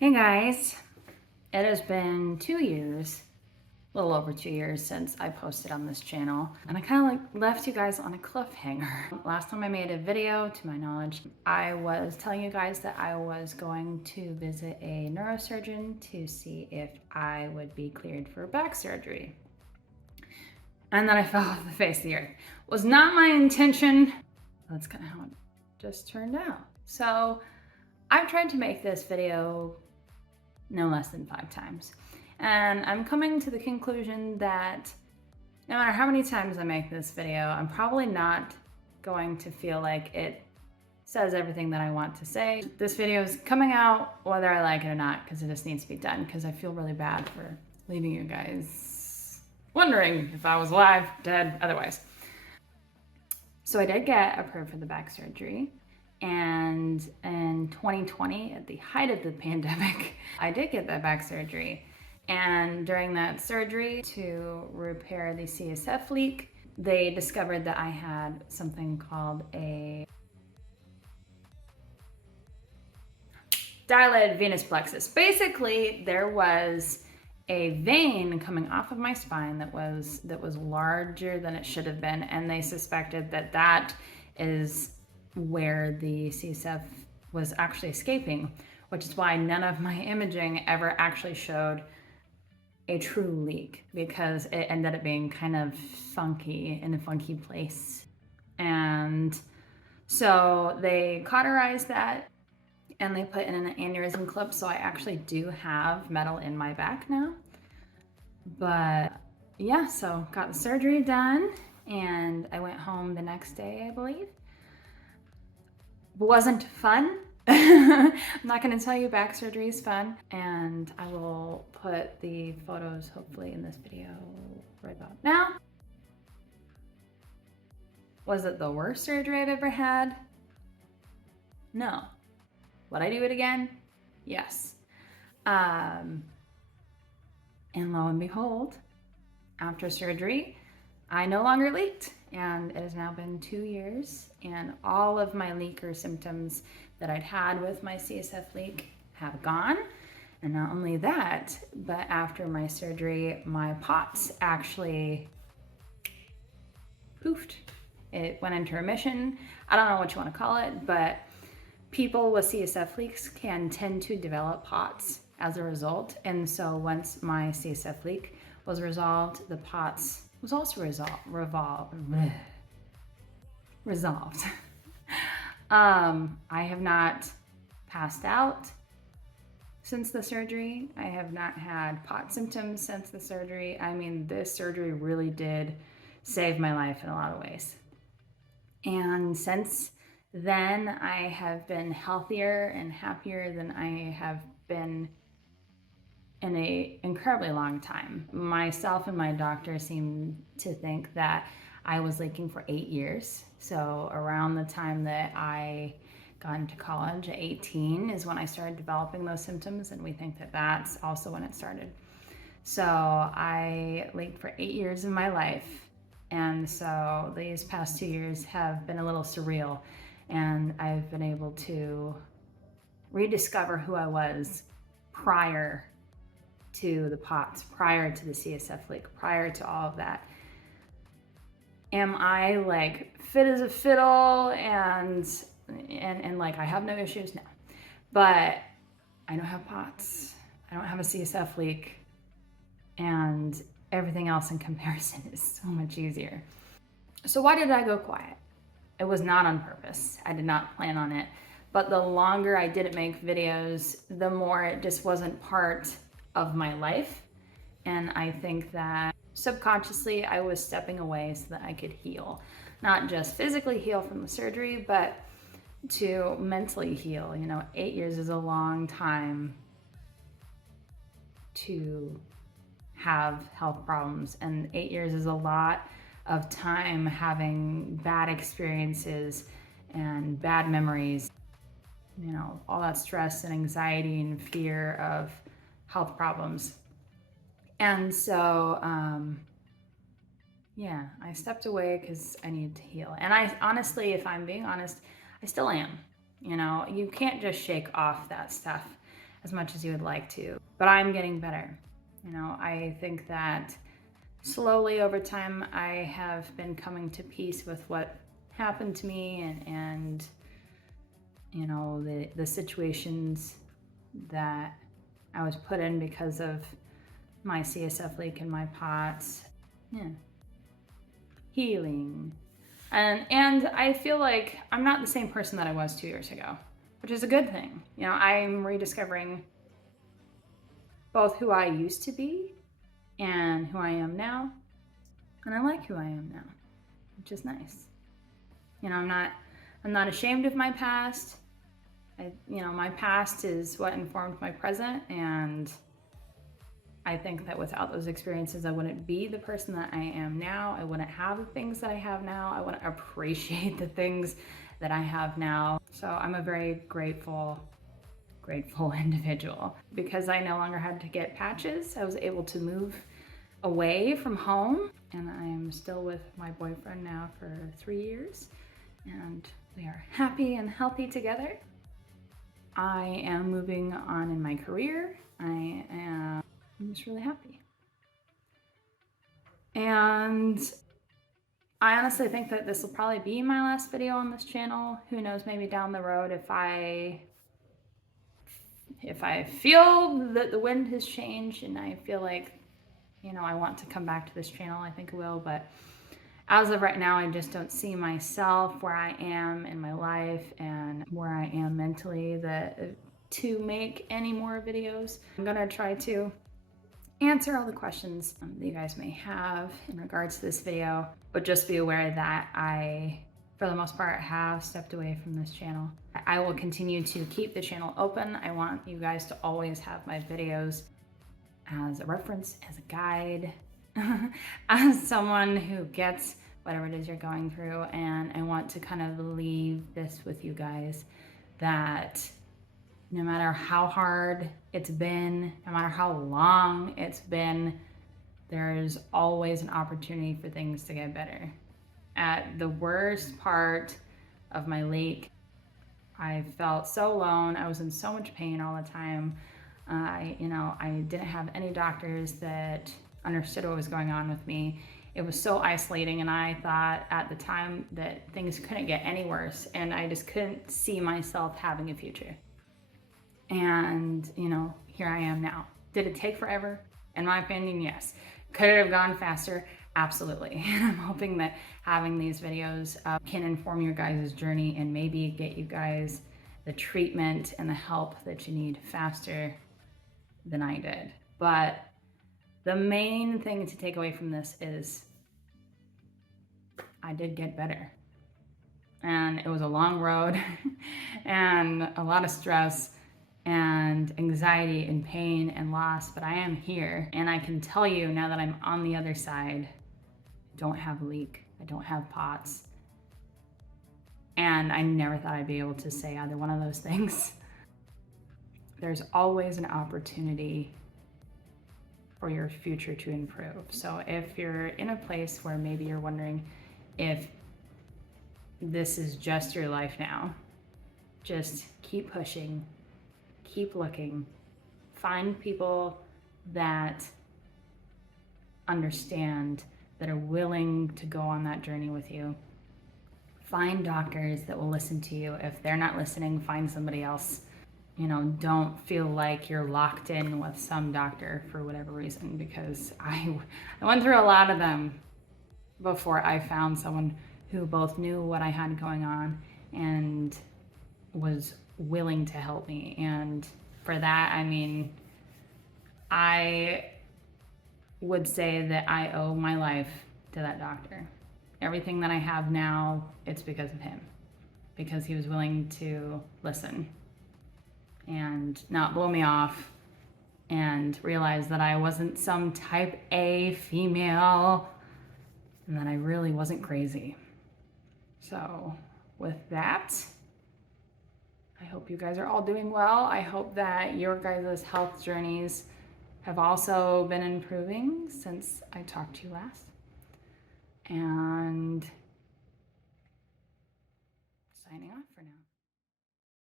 Hey guys, it has been 2 years, a little over 2 years since I posted on this channel, and I kind of left you guys on a cliffhanger. Last time I made a video, to my knowledge, I was telling you guys that I was going to visit a neurosurgeon to see if I would be cleared for back surgery. And then I fell off the face of the earth. Was not my intention. That's kind of how it just turned out. So I've tried to make this video no less than 5 times. And I'm coming to the conclusion that no matter how many times I make this video, I'm probably not going to feel like it says everything that I want to say. This video is coming out whether I like it or not, because it just needs to be done, because I feel really bad for leaving you guys wondering if I was alive, dead, otherwise. So I did get approved for the back surgery. And in 2020, at the height of the pandemic, I did get that back surgery. And during that surgery to repair the CSF leak, they discovered that I had something called a dilated venous plexus. Basically, there was a vein coming off of my spine that was larger than it should have been, and they suspected that that is where the CSF was actually escaping, which is why none of my imaging ever actually showed a true leak, because it ended up being kind of funky, in a funky place. And so they cauterized that and they put in an aneurysm clip, so I actually do have metal in my back now. But yeah, so got the surgery done and I went home the next day, I believe. Wasn't fun. I'm not going to tell you back surgery is fun, and I will put the photos hopefully in this video right about now. Was it the worst surgery I've ever had? No. Would I do it again? Yes. And lo and behold, after surgery, I no longer leaked, and it has now been 2 years, and all of my leaker symptoms that I'd had with my CSF leak have gone. And not only that, but after my surgery, my POTS actually poofed. It went into remission. I don't know what you want to call it, but people with CSF leaks can tend to develop POTS as a result. And so once my CSF leak was resolved, the POTS was also resolved. I have not passed out since the surgery. I have not had POTS symptoms since the surgery. I mean, this surgery really did save my life in a lot of ways. And since then, I have been healthier and happier than I have been in an incredibly long time. Myself and my doctor seem to think that I was leaking for 8 years. So around the time that I got into college at 18 is when I started developing those symptoms, and we think that that's also when it started. So I leaked for 8 years of my life, and so these past 2 years have been a little surreal, and I've been able to rediscover who I was prior to the POTS, prior to the CSF leak, prior to all of that. Am I like fit as a fiddle and like I have no issues? No. But I don't have POTS. I don't have a CSF leak. And everything else in comparison is so much easier. So why did I go quiet? It was not on purpose. I did not plan on it. But the longer I didn't make videos, the more it just wasn't part of my life. And I think that subconsciously I was stepping away so that I could heal. Not just physically heal from the surgery, but to mentally heal. 8 years is a long time to have health problems, and 8 years is a lot of time having bad experiences and bad memories. All that stress and anxiety and fear of health problems. And so, yeah, I stepped away because I needed to heal. And I honestly, if I'm being honest, I still am. You can't just shake off that stuff. as much as you would like to. But I'm getting better. You know, I think that slowly over time, I have been coming to peace with what happened to me and you know, the situations that I was put in because of my CSF leak in my POTS. Yeah. Healing. And I feel like I'm not the same person that I was 2 years ago, which is a good thing. You know, I'm rediscovering both who I used to be and who I am now. And I like who I am now, which is nice. You know, I'm not ashamed of my past. You know, my past is what informed my present, and I think that without those experiences, I wouldn't be the person that I am now. I wouldn't have the things that I have now. I wouldn't appreciate the things that I have now. So I'm a very grateful individual. Because I no longer had to get patches, I was able to move away from home, and I am still with my boyfriend now for 3 years, and we are happy and healthy together. I am moving on in my career. I'm just really happy. And I honestly think that this will probably be my last video on this channel. Who knows, maybe down the road if I feel that the wind has changed and I feel like, you know, I want to come back to this channel, I think I will. But as of right now, I just don't see myself where I am in my life and where I am mentally to make any more videos. I'm gonna try to answer all the questions that you guys may have in regards to this video, but just be aware that I, for the most part, have stepped away from this channel. I will continue to keep the channel open. I want you guys to always have my videos as a reference, as a guide, as someone who gets whatever it is you're going through. And I want to kind of leave this with you guys, that no matter how hard it's been, no matter how long it's been, there's always an opportunity for things to get better. At the worst part of my leak, I felt so alone. I was in so much pain all the time. I didn't have any doctors that understood what was going on with me. It was so isolating, and I thought at the time that things couldn't get any worse, and I just couldn't see myself having a future. And, you know, here I am now. Did it take forever? In my opinion, yes. Could it have gone faster? Absolutely. And I'm hoping that having these videos can inform your guys' journey and maybe get you guys the treatment and the help that you need faster than I did. But the main thing to take away from this is I did get better. And it was a long road and a lot of stress and anxiety and pain and loss, but I am here, and I can tell you now that I'm on the other side, I don't have a leak, I don't have POTS, and I never thought I'd be able to say either one of those things. There's always an opportunity for your future to improve. So if you're in a place where maybe you're wondering if this is just your life now, just keep pushing. Keep looking. Find people that understand, that are willing to go on that journey with you. Find doctors that will listen to you. If they're not listening, find somebody else. You know, don't feel like you're locked in with some doctor for whatever reason, because I went through a lot of them before I found someone who both knew what I had going on and was willing to help me. And for that, I mean, I would say that I owe my life to that doctor. Everything that I have now, it's because of him, because he was willing to listen and not blow me off and realize that I wasn't some type A female and that I really wasn't crazy. So with that, I hope you guys are all doing well. I hope that your guys' health journeys have also been improving since I talked to you last. And signing off for now.